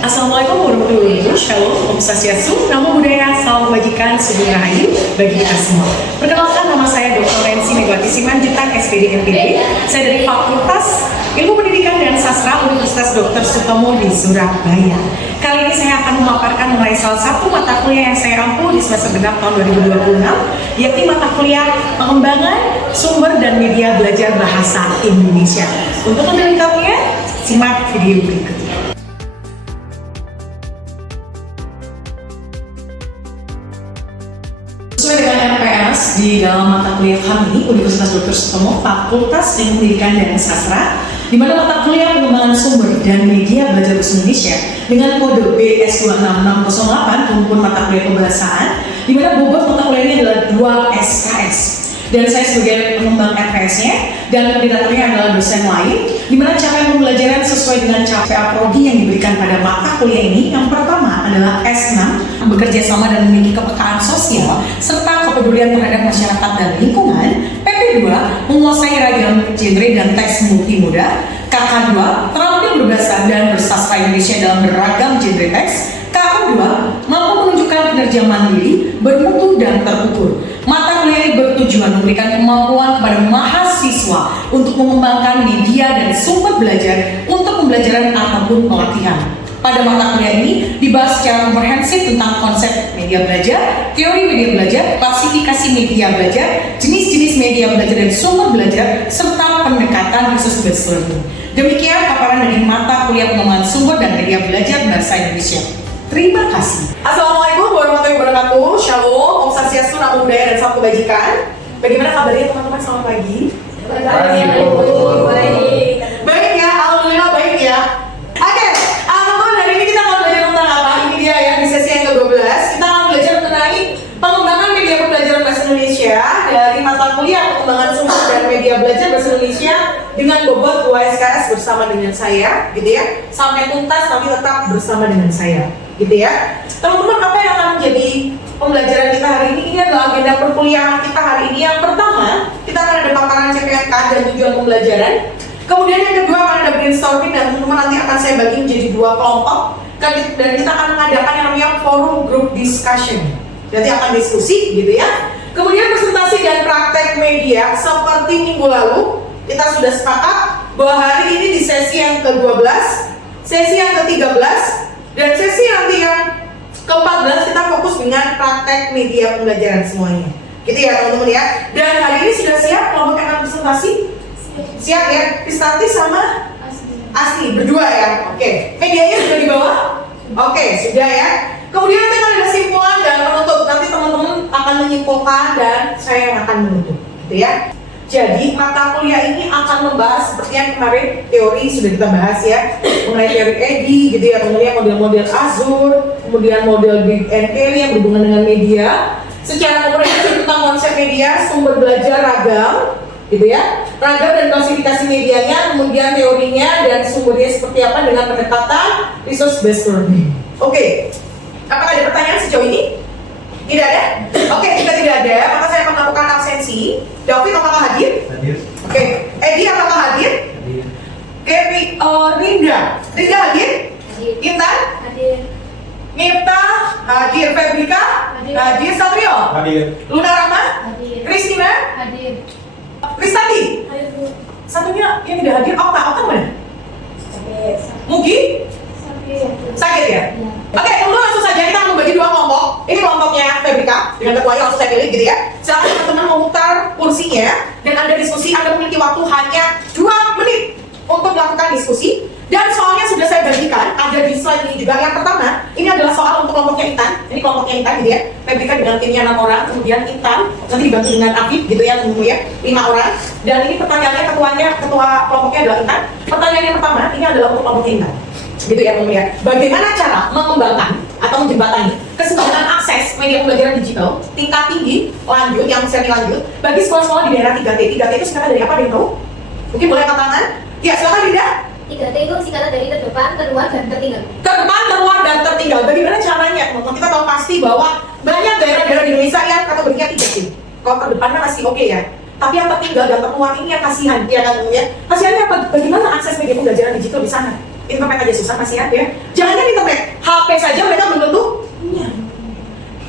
Assalamualaikum warahmatullahi wabarakatuh. Shalom, Om Swastiastu, Namo Buddhaya, Salam Kebajikan, Sugeng Rahayu bagi kita semua. Perkenalkan, nama saya Dr. Rensi Megawati Simanjuntak, SPD MPD. Saya dari Fakultas Ilmu Pendidikan dan Sastra Universitas Dr. Sutomo di Surabaya. Kali ini saya akan memaparkan mengenai salah satu mata kuliah yang saya ampu di semester genap tahun 2026, yakni mata kuliah Pengembangan Sumber dan Media Belajar Bahasa Indonesia. Untuk lengkapnya, simak video berikut. Sesuai dengan RPS di dalam mata kuliah kami, Universitas Dr. Sutomo, Fakultas Ilmu Pendidikan dan Sastra, di mana mata kuliah Pengembangan Sumber dan Media Belajar Bahasa Indonesia dengan kode BS26608 maupun mata kuliah Kebahasaan, di mana bobot mata kuliah ini adalah 2 SKS. Dan saya sebagai pengembang RPS-nya dan koordinatornya adalah dosen lain, di mana capaian pembelajaran sesuai dengan capaian prodi yang diberikan pada mata kuliah ini. Yang pertama adalah S6, bekerja sama dan memiliki kepekaan sosial serta kepedulian terhadap masyarakat dan lingkungan. PP2, menguasai ragam genre dan teks multimoda. KK2, terampil berbahasa dan bersastra Indonesia dalam beragam genre teks. KU2, mampu menunjukkan kinerja mandiri, bermutu dan terukur. Mata kuliah ini bertujuan memberikan kemampuan kepada mahasiswa untuk mengembangkan media dan sumber belajar untuk pembelajaran ataupun pelatihan. Pada mata kuliah ini dibahas secara komprehensif tentang konsep media belajar, teori media belajar, klasifikasi media belajar, jenis-jenis media belajar dan sumber belajar, serta pendekatan resource based learning. Demikian paparan dari mata kuliah Pengembangan Sumber dan Media Belajar Bahasa Indonesia. Terima kasih. Assalamualaikum warahmatullahi wabarakatuh. Shalom, Om Swastiastu, Namo Buddhaya, dan Salam Kebajikan. Bagaimana kabarnya teman-teman? Selamat pagi. Baik ya, alhamdulillah baik ya. Oke, teman-teman, hari ini kita akan belajar tentang apa? Ini dia ya, di sesi yang ke-12 kita akan belajar mengenai pengembangan media pembelajaran bahasa Indonesia dari mata kuliah Pengembangan Sumber dan Media Belajar Bahasa Indonesia dengan bobot 2 SKS bersama dengan saya, gitu ya. Sampai tuntas tapi tetap bersama dengan saya, gitu ya. Teman-teman, apa yang akan menjadi pembelajaran kita hari ini? Ini adalah agenda perkuliahan kita hari ini. Yang pertama, kita akan ada paparan CPNK dan tujuan pembelajaran. Kemudian yang kedua akan ada brainstorming, dan teman-teman nanti akan saya bagi menjadi 2 kelompok. Dan kita akan mengadakan yang namanya forum group discussion. Nanti akan diskusi, gitu ya. Kemudian presentasi dan praktek media seperti minggu lalu kita sudah sepakat bahwa hari ini di sesi yang ke-12, sesi yang ke-13, dan sesi nanti yang ke-14 kita fokus dengan praktek media pembelajaran semuanya. Gitu ya teman-teman ya. Dan hari ini sudah siap kelompok yang akan presentasi? Siap ya? Kristanti sama Asli berdua ya? Oke. Medianya sudah dibawa? Oke, sudah ya. Kemudian nanti akan ada kesimpulan dan penutup. Nanti teman-teman akan menyimpulkan dan saya yang akan menutup. Gitu ya. Jadi mata kuliah ini akan membahas seperti yang kemarin teori sudah kita bahas ya, mengenai teori EDI gitu ya, kemudian model-model Azure, kemudian model Big and Kelly yang berhubungan dengan media, secara komprehensif tentang konsep media, sumber belajar ragam, gitu ya, ragam dan klasifikasi medianya, kemudian teorinya dan sumbernya seperti apa dengan pendekatan resource based learning. Oke, apakah ada pertanyaan sejauh ini? Tidak ada? Oke, jika tidak ada, maka saya akan melakukan absensi. David, apakah hadir? Hadir. Oke, Edi apakah hadir? Hadir. Oke, Rinda hadir? Hadir. Intan? Hadir. Mirta? Hadir. Febrika? Hadir. Hadir. Satrio? Hadir. Luna Rahma? Hadir. Kristina? Hadir. Kristanti? Hadir, Bu. Satunya yang tidak hadir, Okta mana? Sakit. Mugi? Sakit ya? Ya. Oke, teman-teman langsung saja kita akan membagi 2 kelompok. Ini kelompoknya Febrika dengan ketuanya langsung saya pilih gitu ya. Silakan teman-teman memutar kursinya dan Anda diskusi. Anda memiliki waktu hanya 2 menit untuk melakukan diskusi. Dan soalnya sudah saya bagikan, ada di slide ini juga. Yang pertama, ini adalah soal untuk kelompoknya Intan. Ini kelompoknya Intan gitu ya. Febrika dengan timnya 6 orang, kemudian Intan nanti dibantu dengan Afif gitu ya, tunggu ya, 5 orang. Dan ini pertanyaannya ketua kelompoknya adalah Intan. Pertanyaan yang pertama, ini adalah untuk kelompoknya Intan. Gitu ya teman-teman ya. Bagaimana cara mengembangkan atau menjembatani keseimbangan akses media pembelajaran digital tingkat tinggi lanjut yang semi lanjut bagi sekolah-sekolah di daerah 3T. 3T itu singkatan dari apa? Ada yang tahu? Mungkin boleh angkat tangan. Ya, silakan Dinda. 3T itu singkatan dari terdepan, terluar, dan tertinggal. Terdepan, terluar, dan tertinggal. Bagaimana caranya? Teman-teman, kita tahu pasti bahwa banyak daerah-daerah di Indonesia yang kategorinya 3T. Kalau terdepannya masih oke ya. Tapi yang tertinggal dan terluar ini yang kasihan, ya kan ya. Kasihannya apa? Bagaimana akses media pembelajaran digital di sana? internet aja susah masih ada. Jangan internet, HP saja mereka belum tentu punya.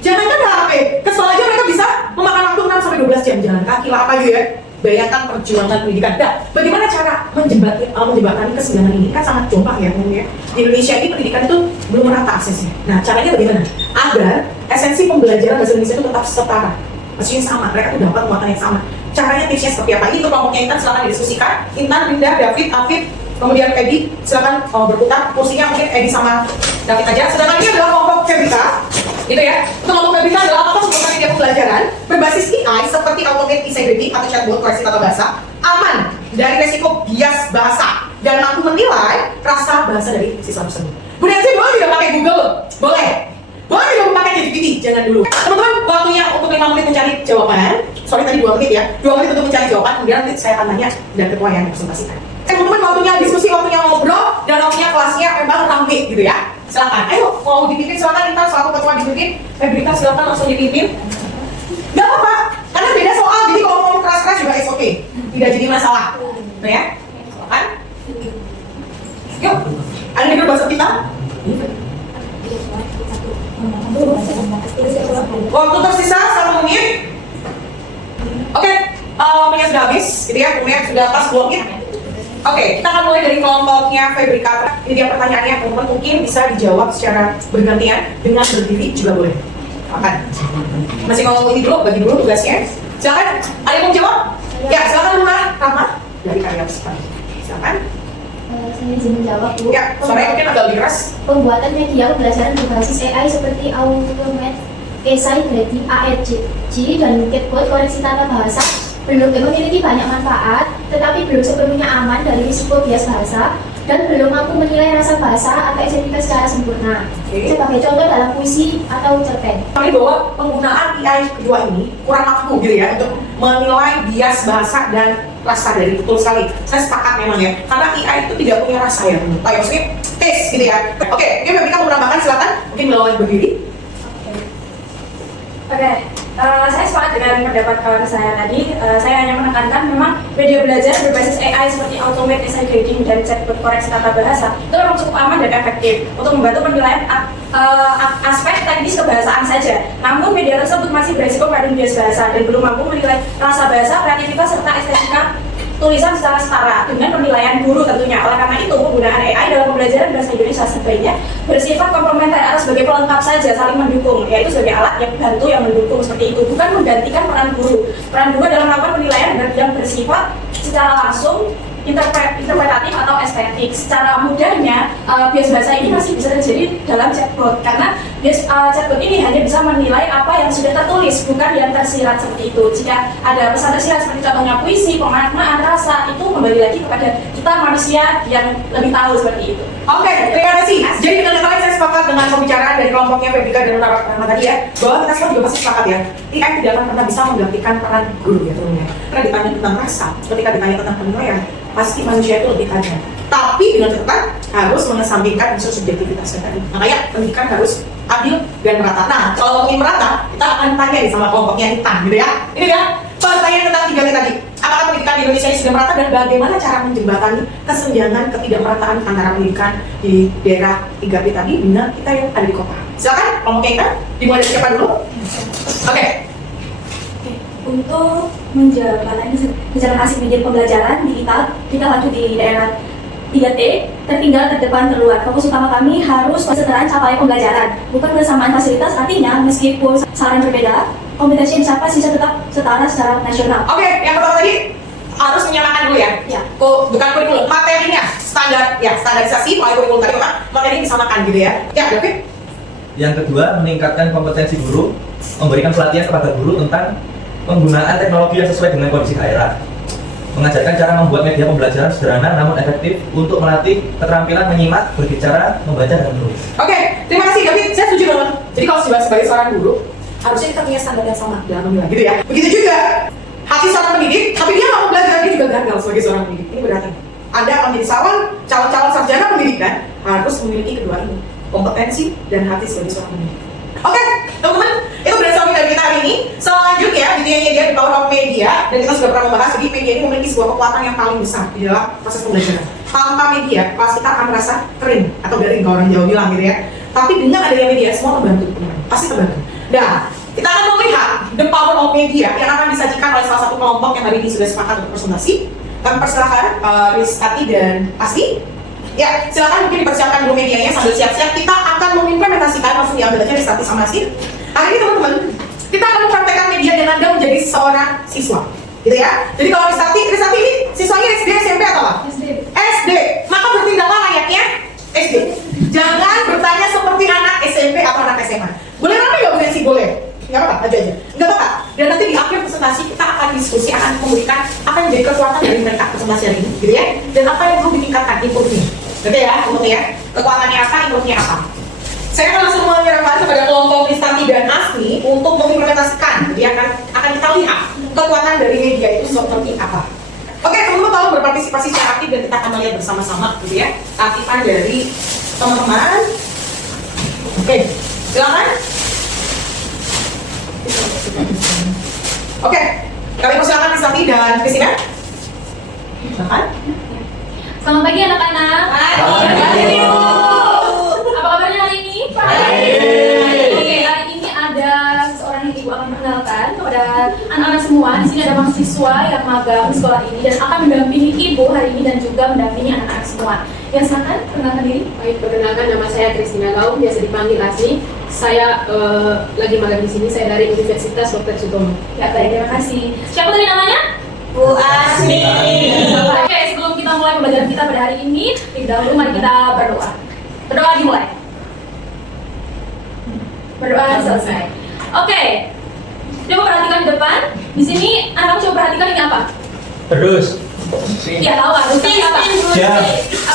Jangankan HP, ke sekolah aja mereka bisa memakan waktu 6 sampai 12 jam jalan kaki lah apa gitu ya. Bayangkan perjuangan pendidikan. Nah, bagaimana cara menjembatani kesenjangan ini? Kan sangat jomplang ya umumnya. Di Indonesia ini pendidikan itu belum merata aksesnya. Nah, caranya bagaimana? Agar esensi pembelajaran bahasa Indonesia itu tetap setara. Maksudnya sama, mereka tuh dapat muatan yang sama. Caranya tipsnya seperti apa? Ini untuk kelompoknya Intan silakan didiskusikan. Intan, Rinda, David, Afif, kemudian Edi silakan berputar kursinya, mungkin Edi sama David aja. Sedangkan ini adalah kelompok Febita, gitu ya. Untuk kelompok Febita adalah apakah merupakan media pembelajaran berbasis AI seperti automated integrity atau chatbot koreksi tata bahasa, aman dari resiko bias bahasa dan mampu menilai rasa bahasa dari siswa tersebut. Bu Nancy, boleh tidak pakai Google? Boleh. Boleh tidak pakai ChatGPT? Jangan dulu. Teman-teman, waktunya untuk 5 menit mencari jawaban. Sorry tadi 2 menit ya. 2 menit untuk mencari jawaban. Kemudian nanti saya akan tanya dan ketua yang presentasikan. Teman-teman, waktunya diskusi, waktunya ngobrol, dan waktunya kelasnya memang ramai gitu ya. Silakan. Ayo, mau dipimpin silakan. Intan selaku ketua dipimpin. Febrita silakan langsung dipimpin. Gak apa-apa, karena beda soal. Jadi kalau ngomong keras-keras juga is oke. Tidak jadi masalah. Nah ya, silakan. Yuk, ada yang bahasa kita? Waktu tersisa 1 menit. Oke, waktunya sudah habis, gitu ya. Kemudian sudah pas 2 menit. Oke, kita akan mulai dari kelompoknya Febrika. Ini dia pertanyaannya, teman-teman mungkin bisa dijawab secara bergantian dengan berdiri juga boleh. Makan. Masih ngomong ini dulu, bagi dulu tugasnya. Silakan, ada yang mau jawab? Ya, silakan Luna, Rama dari karya peserta. Silakan. Saya izin menjawab, Bu. Ya, suaranya mungkin agak lebih keras. Pembuatan media pembelajaran berbasis AI seperti Automated Essay Grading ARG dan Chatbot koreksi tata bahasa belum memiliki banyak manfaat, tetapi belum sepenuhnya aman dari risiko bias bahasa dan belum mampu menilai rasa bahasa atau estetika secara sempurna. Sebagai contoh dalam puisi atau cerpen. Kami bahwa penggunaan AI kedua ini kurang mampu gitu ya untuk menilai bias bahasa dan rasa dari betul sekali. Saya sepakat memang ya, karena AI itu tidak punya rasa ya, maksudnya taste gitu ya. Oke, mungkin Febri kamu menambahkan silakan, mungkin melawan berdiri. Oke, saya sepakat dengan pendapat kawan saya tadi. Saya hanya menekankan memang media belajar berbasis AI seperti automated essay grading dan chatbot koreksi tata bahasa itu memang cukup aman dan efektif untuk membantu penilaian aspek teknis kebahasaan saja. Namun media tersebut masih berisiko pada bias bahasa dan belum mampu menilai rasa bahasa, kreativitas serta estetika tulisan secara setara dengan penilaian guru tentunya. Oleh karena itu, penggunaan AI dalam pembelajaran bahasa Indonesia sebaiknya bersifat komplementer atau sebagai pelengkap saja, saling mendukung, yaitu sebagai alat yang bantu yang mendukung seperti itu, bukan menggantikan peran guru. Peran guru dalam melakukan penilaian yang bersifat secara langsung interpretatif atau estetik. Secara mudahnya, bias bahasa ini masih bisa terjadi dalam chatbot karena chatbot ini hanya bisa menilai apa yang sudah tertulis, bukan yang tersirat seperti itu. Jika ada pesan tersirat seperti contohnya puisi, pemaknaan, rasa, itu kembali lagi kepada kita manusia yang lebih tahu seperti itu. Oke, terima kasih. Jadi dengan kalian saya sepakat dengan pembicaraan dari kelompoknya Febrika dan Rama tadi ya, bahwa kita semua juga pasti sepakat ya, AI tidak akan pernah bisa menggantikan peran guru ya teman-teman. Karena ditanya tentang rasa, ketika ditanya tentang penilaian, pasti manusia itu lebih tajam. Tapi dengan catatan harus mengesampingkan unsur subjektivitasnya tadi. Makanya pendidikan harus adil dan merata. Nah, kalau ingin merata, kita akan tanya nih sama kelompoknya Intan gitu ya. Ini dia pertanyaan tentang 3 tadi. Apakah pendidikan di Indonesia ini sudah merata dan bagaimana cara menjembatani kesenjangan ketidakmerataan antara pendidikan di daerah 3P tadi dengan kita yang ada di kota? Silakan kelompoknya Intan, dimulai dari siapa dulu? Oke. Untuk menjawab perjalanan asik media pembelajaran digital, kita lanjut di daerah 3T, tertinggal, terdepan, terluar. Fokus utama kami harus kesetaraan capaian pembelajaran, bukan kesamaan fasilitas. Artinya, meskipun saran berbeda, kompetensi yang dicapai bisa tetap setara secara nasional. Oke, yang pertama tadi harus menyamakan dulu ya. Ya. Bukan kurikulum, materinya standar ya, standarisasi mulai kurikulum tadi memang materi disamakan gitu ya. Ya, David. Yang kedua, meningkatkan kompetensi guru, memberikan pelatihan kepada guru tentang penggunaan teknologi yang sesuai dengan kondisi daerah, mengajarkan cara membuat media pembelajaran sederhana namun efektif untuk melatih keterampilan menyimak, berbicara, membaca, dan menulis. Oke, terima kasih David. Saya setuju banget. Jadi kalau sebagai seorang guru, harusnya kita punya standar yang sama dalam menilai gitu ya. Begitu juga hati seorang pendidik, tapi dia mau belajar, dia juga gagal sebagai seorang pendidik. Ini berarti Anda akan menjadi calon-calon sarjana pendidikan harus memiliki kedua ini, kompetensi dan hati sebagai seorang pendidik. Oke, teman-teman, itu berdasarkan dari kita hari ini. Selanjutnya, intinya dia di power of media, dan kita sudah pernah membahas, jadi media ini memiliki sebuah kekuatan yang paling besar di dalam proses pembelajaran. tanpa media kelas kita akan merasa kering atau garing kalau orang Jawa bilang gitu ya. Tapi dengan adanya media semua terbantu, pasti terbantu. Nah, kita akan melihat the power of media yang akan disajikan oleh salah satu kelompok yang hari ini sudah sepakat untuk presentasi. Kami persilakan Rizky dan Asti. Ya, silakan mungkin dipersiapkan dulu medianya sambil siap-siap. Kita akan mengimplementasikan, langsung diambil aja Rizky sama Asti. Hari ini teman-teman, kita akan mempraktekkan media dan Anda menjadi seorang siswa, gitu ya. Jadi kalau Rizky ini siswanya SD, SMP atau apa? SD. Maka bertindaklah layaknya SD. Jangan bertanya seperti anak SMP atau anak SMA. Boleh rame nggak boleh sih? Boleh. Nggak apa-apa, aja. Nggak apa-apa. Dan nanti di akhir presentasi kita akan diskusi, akan memberikan apa yang menjadi kekuatan dari mereka presentasi hari ini, gitu ya. Dan apa yang perlu ditingkatkan, improve-nya. Gitu ya, ya. Kekuatannya apa, improve-nya apa. Saya akan langsung menyerahkan kepada kelompok Rizky dan Asmi untuk mengimplementasikan. Jadi akan kita lihat kekuatan dari media itu seperti apa. Oke, teman-teman tolong berpartisipasi secara aktif dan kita akan melihat bersama-sama, gitu ya. Aktifan dari teman-teman. Oke, silakan. Oke, kami persilakan Rizky dan Kristina. Silakan. Selamat pagi anak-anak. Pagi. Apa kabarnya hari ini? Baik. Oke, hari ini ada seseorang yang ibu akan perkenalkan kepada anak-anak semua. Di sini ada mahasiswa yang magang di sekolah ini dan akan mendampingi ibu hari ini dan juga mendampingi anak-anak semua. Yang silakan perkenalkan diri. Baik, perkenalkan nama saya Kristina Gaum, biasa dipanggil Asmi. Saya lagi magang di sini. Saya dari Universitas Dr. Sutomo. Ya, baik, terima kasih. Siapa tadi namanya? Bu Asmi. Oke, sebelum kita mulai pembelajaran kita pada hari ini, lebih dahulu mari kita berdoa. Berdoa dimulai. Berdoa selesai. Oke, coba perhatikan di depan. Di sini anak coba perhatikan ini apa? Terus. Iya tahu kan? Terus apa? Jam.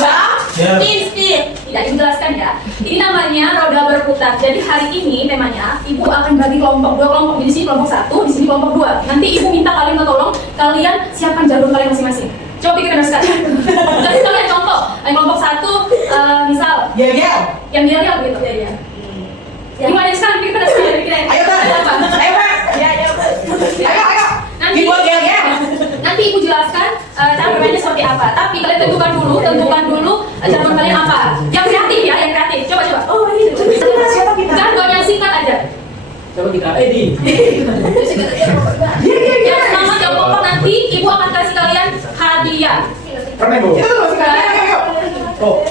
Apa? Jam. Tidak dijelaskan ya. Ini namanya roda berputar. Jadi hari ini temanya ibu akan bagi kelompok, dua kelompok. Di sini kelompok 1, di sini kelompok 2. Nanti ibu minta kalian tolong kalian siapkan jargon kalian masing-masing. Coba pikirkan sekalian. Kasih kalian contoh. Kelompok 1 misal Yel. yang dia begitu ya. Gimana sekarang pikirkan sekalian pikirin. Ayo, Tan. Ayo, Pak. Ayo. Dibuat yel. Nanti ibu jelaskan cara bermainnya seperti apa. Tapi kalian tentukan dulu jargon kalian apa. Yang kreatif ya, yang kreatif. Coba. Oh ini. Siapa kita? Jargon yang singkat aja. Coba kita Edi. Yang semangat yang pokok nanti ibu akan kasih kalian hadiah. Permen, Bu. Kita dulu sekarang. Ayo. Oh.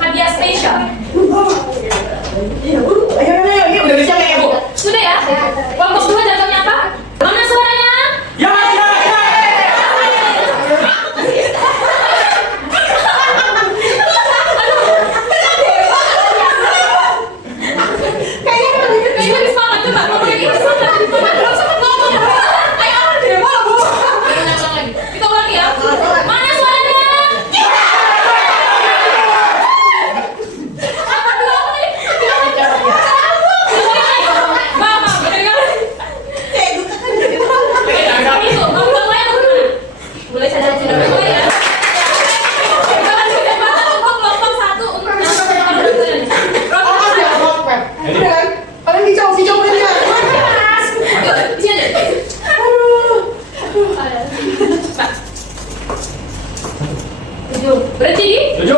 Hadiah spesial. Ayo. Ini udah bisa ya, Bu? Sudah ya? Kelompok 2 jargonnya apa? Mana suaranya? Ya. Kayaknya lebih semangat coba. Ngomongnya lebih semangat. Belum sempat ngomong. Ayo, demo lah, Bu. Kita ulangi ya. Mana suaranya? Apa dulu apa nih? Mama, bener itu, kamu mulai apa gimana? Boleh saja tidak boleh ya. Kelompok 1 untuk Udah kan? Padahal hijau bener. Sini aja. Tujuh. Berhenti di? 7.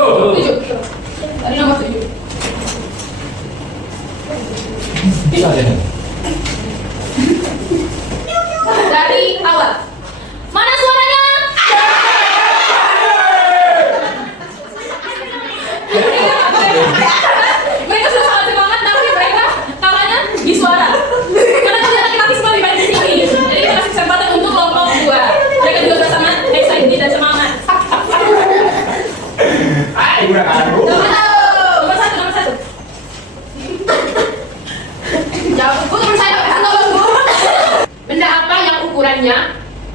Tadi nomor 7. Bisa aja. Dari awal. Mana suaranya? Mereka sudah sangat semangat, tapi mereka kalahnya di suara. Karena kita laki-laki semua di sini. Jadi kita kasih kesempatan untuk kelompok 2. Mereka juga sudah sangat excited dan semangat. Ibu udah kalah, Bu. Nomor 1. Jawab, Bu, nomor 1. Benda apa yang ukurannya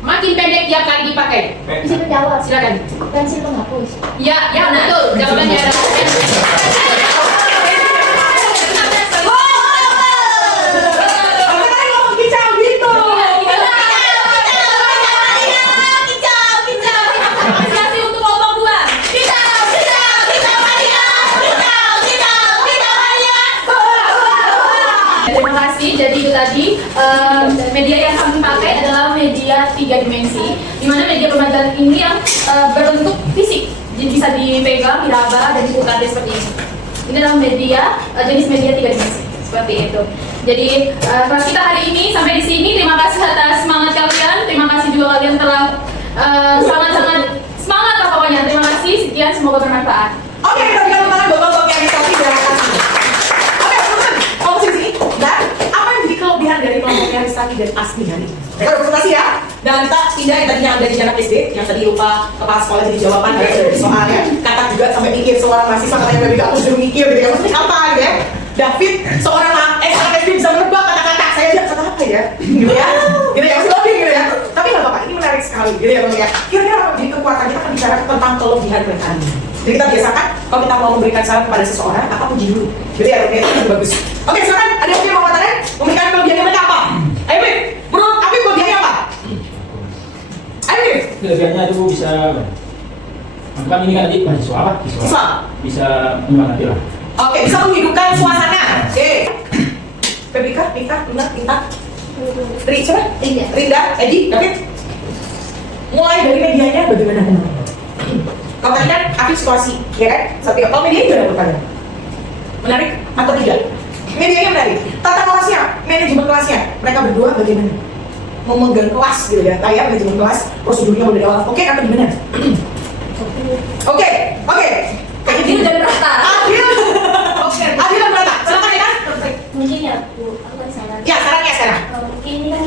makin pendek tiap kali dipakai? Bisa menjawab. Silakan. Pensil penghapus. Ya, betul. Jawabannya adalah Apresiasi untuk kelompok 2. Terima kasih. Jadi itu tadi media yang kami pakai adalah media 3 dimensi, di mana media pembelajaran ini yang berbentuk fisik. Jadi dibilang diraba dan dibuka seperti ini. Ini adalah media, jenis media 3 dimensi seperti itu. Jadi kelas kita hari ini sampai di sini. Terima kasih atas semangat kalian. Terima kasih juga kalian telah sangat-sangat semangat lah pokoknya. Terima kasih. Sekian, semoga bermanfaat. Oke, kita berikan tangan bapak-bapak yang bisa tidak kasih. Oke, teman-teman, kamu sini. Dan apa yang jadi kelebihan dari kelompok yang Ristati dan Asmi hari ini? Mereka udah presentasi ya. Dan kita pindah yang tadinya ada di anak SD, yang tadi lupa kepala sekolah jadi jawaban dari soalnya. Kata juga sampai mikir seorang mahasiswa katanya lebih aku suruh mikir gitu ya. Maksudnya apa gitu ya? David, seorang anak SD bisa menebak kata-kata saya aja kata apa ya? Gitu ya. Gitu ya, masih lebih gitu ya. Tapi nggak apa-apa, ini menarik sekali gitu ya teman-teman ya. Kira-kira apa jadi kekuatan kita akan bicara tentang kelebihan mereka ini. Jadi kita biasakan kalau kita mau memberikan saran kepada seseorang, apa puji dulu. Jadi ya, itu bagus. Oke, silakan. Ada yang punya pengetahuan memberikan kelebihan mereka apa? Ayo, Bim. Menurut Afif kelebihannya apa? Ayo, Bim. Kelebihannya itu bisa kan ini kan tadi mahasiswa apa? Siswa. Bisa menyemangati lah. Oke, bisa menghidupkan suasana. Oke. Pebika, Pika, Luna, Inta. Siapa? Rinda, Edi, David. Mulai dari medianya bagaimana? Kalau tadi kan Afif situasi, ya kan? Satu. Kalau media juga ada bertanya. Menarik atau tidak? Medianya menarik. Tata kelasnya, manajemen kelasnya, mereka berdua bagaimana? Memegang kelas gitu ya, kayak manajemen kelas, prosedurnya mulai dari awal. Oke, atau gimana? Oke. Adil dan merata. Adil dan merata. Silakan ya kan? Mungkin ya Bu, aku kan saran. Ya, sarannya sekarang. Mungkin ini kan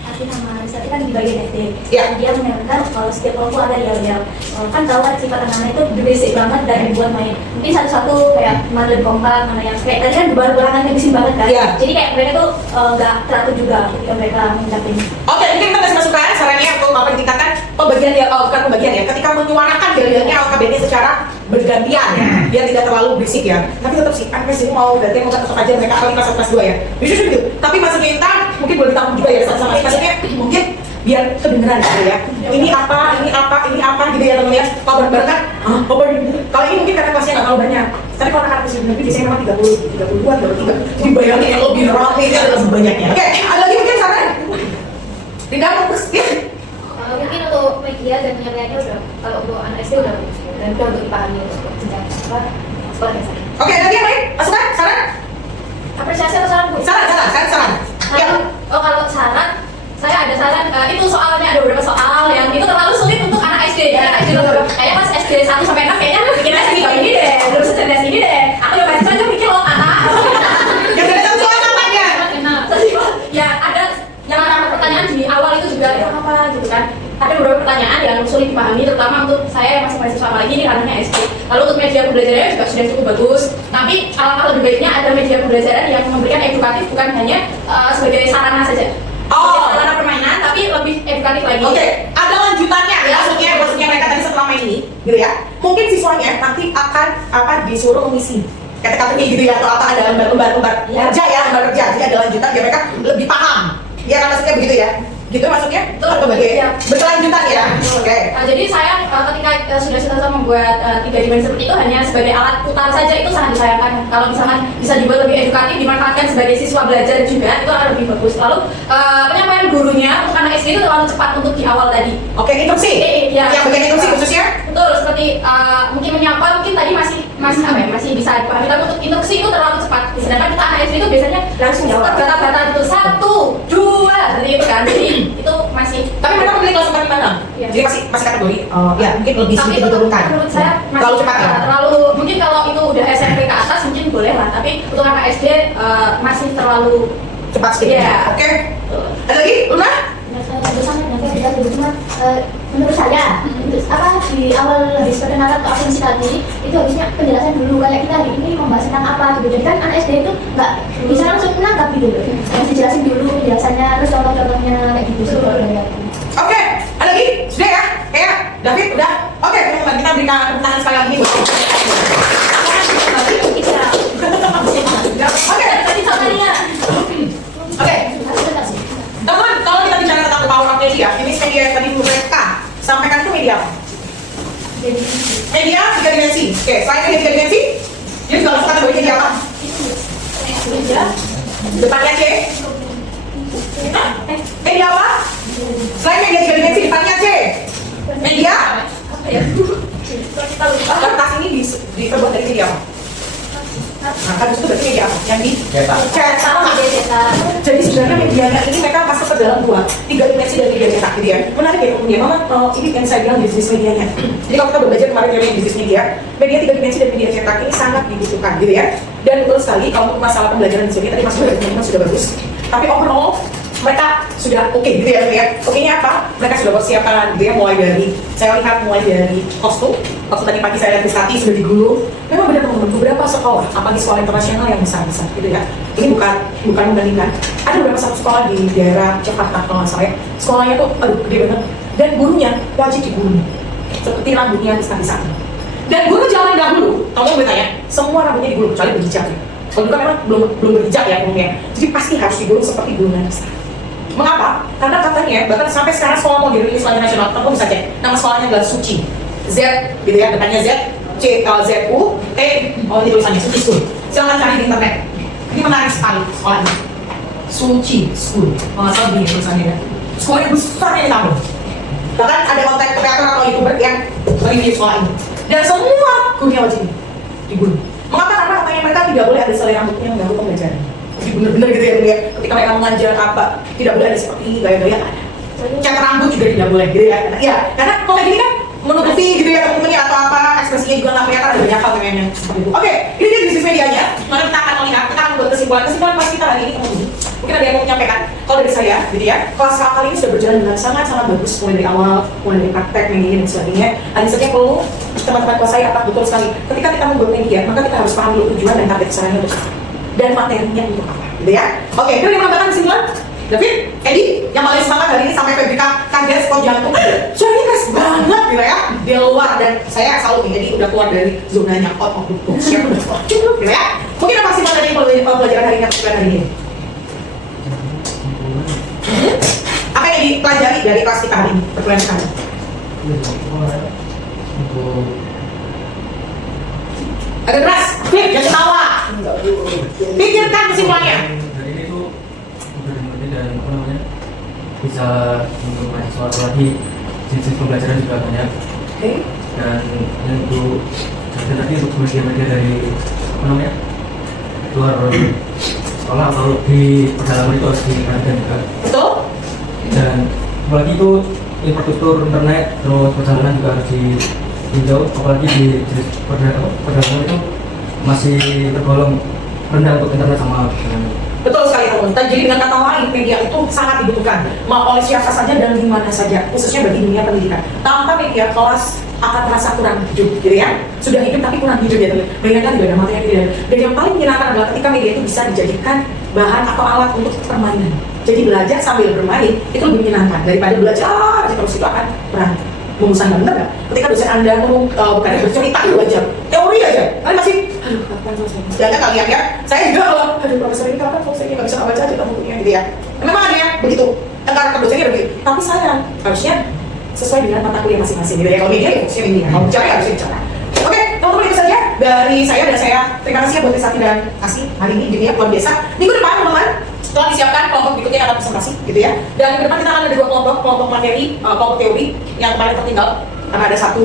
Aki sama Rizati kan di bagian SD. Ya. Dia menyatakan kalau setiap kelompok ada yel-yel. Kan tahu kan sifat anak-anak itu basic banget dan dibuat main. Mungkin satu-satu kayak mana lebih kompak, mana yang kayak tadi kan beberapa bising banget kan. Ya. Jadi kayak mereka tuh nggak teratur juga ketika mereka mencapai ini. Oke, mungkin kita kasih masukan sarannya untuk apa ditingkatkan pembagian ya, bukan pembagian ya, ketika menyuarakan yel-yelnya LKBD secara bergantian ya, biar tidak terlalu berisik ya. Tapi tetap sih, kan sini mau gantian mau tetap aja mereka kali kelas 2 ya. Bisa gitu. Tapi maksudnya kita mungkin boleh ditanggung juga ya sama maksudnya mungkin biar kedengeran gitu ya. Ini apa gitu ya teman-teman ya. Kalau bareng kan, kalau ini mungkin karena kelasnya nggak terlalu banyak. Tapi kalau anak-anak kecil nanti biasanya memang 32, 33. Jadi bayangin yang lebih rame itu adalah lebih banyaknya. Oke, ada lagi mungkin saran? Tidak mau terus ya. Mungkin untuk media dan penyampaiannya udah, kalau untuk anak SD udah bagus dan udah untuk dipahami untuk jenjang sekolah biasa. Oke, ada lagi yang lain? Masukan? Saran? Apresiasi atau saran Bu? Saran. Ya. Kalau saran, saya ada saran, itu soalnya ada beberapa soal yang itu terlalu sulit untuk anak SD ya. Kayaknya pas SD 1 sampai 6 kayaknya bikinnya segini ini deh, belum secerdas ini deh. Aku udah baca aja mikir loh anak. Yang ada soal apa ya? Ya ada yang pertanyaan di awal itu juga itu apa gitu kan. Ada beberapa pertanyaan yang sulit dipahami, terutama untuk saya yang masih mahasiswa, apalagi ini ranahnya SD. Lalu untuk media pembelajarannya juga sudah cukup bagus. Tapi alangkah lebih baiknya ada media pembelajaran yang memberikan edukatif, bukan hanya sebagai sarana saja. Sarana permainan, tapi lebih edukatif lagi. Oke, ada lanjutannya. Maksudnya mereka tadi setelah main ini, gitu ya. Mungkin siswanya nanti akan disuruh mengisi kata-katanya gitu ya, atau apa ada lembar kerja ya, lembar kerja. Jadi ada lanjutan biar mereka lebih paham. Ya kan maksudnya begitu ya? Gitu maksudnya? Betul, ya. Berkelanjutan ya? Oke. Jadi saya ketika sudah selesai membuat 3 dimensi seperti itu hanya sebagai alat putar saja, itu sangat disayangkan. Kalau misalkan bisa dibuat lebih edukatif, dimanfaatkan sebagai siswa belajar juga, itu akan lebih bagus. Lalu penyampaian gurunya untuk anak SD itu terlalu cepat untuk di awal tadi. Oke, instruksi. Ya. Yang bagian instruksi khususnya? Betul, seperti mungkin menyapa, mungkin tadi masih bisa dipahami, tapi untuk instruksi itu terlalu cepat. Sedangkan kita anak SD itu biasanya langsung jawab kata-kata itu 1, 2, seperti itu kan. Jadi itu masih. Tapi mereka memilih kelas 4 mana? Ya. Jadi masih kategori. Ya mungkin lebih Tapi sedikit itu diturunkan. menurut saya masih Terlalu cepat ya? terlalu, mungkin kalau itu udah SMP ke atas mungkin boleh lah, tapi untuk anak SD masih terlalu Cepat sedikit. Iya. Oke. Ada lagi? Luna? Menurut saya, di awal habis perkenalan atau asumsi tadi itu harusnya penjelasan dulu, kayak kita hari ini membahas tentang apa gitu. Jadi kan anak SD itu nggak bisa langsung menangkap gitu loh. Harus dijelasin dulu penjelasannya, terus contoh-contohnya kayak gitu sih kalau dari aku. Oke, ada lagi? Sudah ya? Kayak David udah? Oke, teman-teman, kita berikan tepuk tangan sekali lagi buat Oke, tadi soalnya. Oke. Teman, kalau kita bicara tentang power of media, ini media yang tadi mereka sampaikan itu media apa? Media 3 dimensi. Oke, selain media 3 dimensi, dia juga masuk kategori media apa? Depannya C. Media apa? Selain media 3 dimensi, depannya C. Media? Kertas ini terbuat dari media apa? Nah, kardus itu berarti media apa? Yang di Cetak. cetak. Jadi sebenarnya medianya ini mereka masuk ke dalam tiga dimensi dari media cetak gitu ya. Menarik ya kemudian, Mama ini yang saya bilang bisnis medianya. Jadi kalau kita belajar kemarin dari bisnis media tiga dimensi dari media cetak ini sangat dibutuhkan gitu ya. Dan betul sekali kalau untuk masalah pembelajaran di sini tadi Mas Budi sudah bagus. Tapi overall mereka sudah oke gitu ya, Oke-nya apa? Mereka sudah persiapan gitu ya, mulai dari kostum. Waktu tadi pagi saya lihat Trisati sudah digulung. Memang beberapa sekolah, apalagi sekolah internasional yang besar-besar gitu ya. Ini bukan membandingkan. Ada beberapa satu sekolah di daerah Jakarta kalau nggak salah ya. Sekolahnya tuh gede banget. Dan gurunya wajib digulung. Seperti rambutnya Trisati. Dan guru zaman dahulu, kalau gue tanya, semua rambutnya digulung kecuali berhijab ya. Kalau dulu kan memang belum berhijab ya umumnya. Jadi pasti harus digulung seperti gulungan Trisati. Mengapa? Karena katanya bahkan sampai sekarang sekolah mau dirilis lagi nasional, kamu bisa cek nama sekolahnya adalah Suci, Z gitu ya, depannya Z, C Z U T, ini tulisannya Suci School. Silahkan cari di internet. Ini menarik sekali sekolahnya, Suci School. Kalau nggak salah begini tulisannya ya. Sekolahnya besar ini kamu. Bahkan ada konten kreator atau youtuber yang mereview sekolah ini. Dan semua gurunya wajib digulung. Mengapa? Karena katanya mereka tidak boleh ada selai rambutnya yang mengganggu pembelajaran. Jadi benar-benar gitu ya, ketika mereka mengajar apa tidak boleh ada seperti ini, gaya-gaya ada. Cat rambut juga tidak boleh gitu ya. Iya, karena kalau kayak gini kan menutupi gitu ya temen-temennya atau apa, ekspresinya juga nggak kelihatan, ada banyak hal yang seperti itu. Oke, ini dia bisnis medianya. Mari kita akan melihat, kita akan buat kesimpulan pas kita hari ini teman-teman. Mungkin ada yang mau menyampaikan. Kalau dari saya, gitu ya, kelas kali ini sudah berjalan dengan sangat-sangat bagus, mulai dari awal, mulai dari praktek, media dan sebagainya. Hanya saja perlu teman-teman kelas saya apa betul sekali. Ketika kita membuat media, maka kita harus paham dulu tujuan dan target besarnya untuk apa dan materinya untuk apa, gitu ya. Oke, itu yang menambahkan kesimpulan. David, Edi, yang paling semangat hari ini sampai Febrika kaget spot jantung. Jadi keren banget gitu ya, di luar, dan saya selalu nih, Edi udah keluar dari zonanya out of the box. Siap udah keluar gitu ya. Mungkin apa sih dari pelajaran hari ini atau pelajaran hari ini? Apa yang dipelajari dari kelas kita hari ini? Perkuliahan kami. Agak keras, jangan ketawa. Pikirkan kesimpulannya. Jadi ini tuh dan apa namanya bisa untuk mahasiswa lagi jenis pembelajaran juga banyak. Dan untuk tadi untuk media-media dari apa namanya luar sekolah atau di pedalaman itu harus diperhatikan juga. Betul. Dan apalagi itu infrastruktur internet terus perjalanan juga harus ditinjau, apalagi di jenis pedalaman itu masih tergolong rendah untuk internet sama perjalanan. Betul sekali teman-teman. Jadi dengan kata lain, media itu sangat dibutuhkan oleh siapa saja dan di mana saja, khususnya bagi dunia pendidikan. Tanpa media, kelas akan terasa kurang hidup, gitu ya. Sudah hidup tapi kurang hidup ya teman. Bayangkan tidak ada materi, tidak ada. Dan yang paling menyenangkan adalah ketika media itu bisa dijadikan bahan atau alat untuk permainan. Jadi belajar sambil bermain itu lebih menyenangkan daripada belajar terus itu akan membosankan, benar nggak? Ketika dosen Anda bukan bercerita 2 jam, teori aja, kalian masih kapan selesai? Jangan kalian ya, saya juga kalau profesor ini kapan selesainya, nggak bisa baca aja bukunya gitu ya. Memang ada ya, begitu. Karakter dosennya begitu. Tapi saya harusnya sesuai dengan mata kuliah masing-masing gitu ya. Kalau media ya fokusnya ini, kalau bicara ya harusnya bicara. Oke, teman-teman itu saja dari saya dan saya. Terima kasih ya buat Trisati dan Kasih hari ini gitu ya, luar biasa. Minggu depan teman-teman setelah disiapkan kelompok berikutnya akan presentasi gitu ya. Dan minggu depan kita akan ada 2 kelompok materi, kelompok teori yang kemarin tertinggal karena ada 1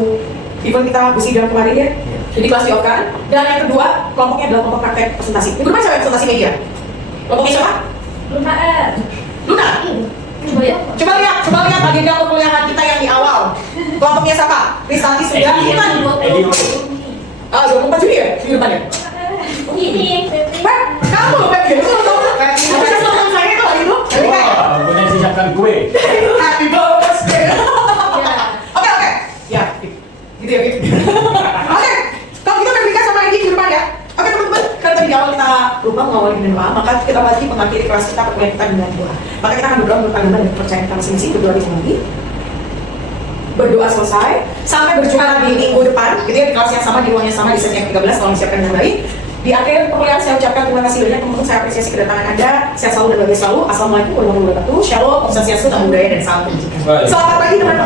event kita sidang kemarin ya. Jadi kelas di-off-kan. Dan yang kedua kelompoknya adalah kelompok praktek presentasi. Minggu depan siapa yang presentasi media? Kelompoknya siapa? Luna. Coba lihat agenda perkuliahan kita yang di awal. Kelompoknya siapa? Trisati sudah bukan. 24 Juni ya? Minggu depan ya? Ini Kamu loh Pep, betul tuh. Tapi kan teman saya tuh hari itu. Gue yang siapkan kue. Happy birthday. Oke. Ya, gitu ya. Oke, kalau gitu Pep sama Edi di depan ya. Oke teman-teman, karena tadi di awal kita lupa mengawali dengan doa, maka kita wajib mengakhiri kelas kita perkuliahan kita dengan doa. Maka kita akan berdoa menurut agama dan kepercayaan kita masing-masing, berdoa di lagi. Berdoa selesai, sampai berjumpa di minggu depan, gitu ya, di kelas yang sama, di ruang yang sama, di sesi yang 13, kalau disiapkan dengan baik. Di akhir perkuliahan saya ucapkan terima kasih banyak teman-teman, saya apresiasi kedatangan Anda. Sehat selalu dan bahagia selalu. Assalamualaikum warahmatullahi wabarakatuh. Shalom, Om Swastiastu, Namo Buddhaya dan salam kebajikan. Selamat pagi teman-teman.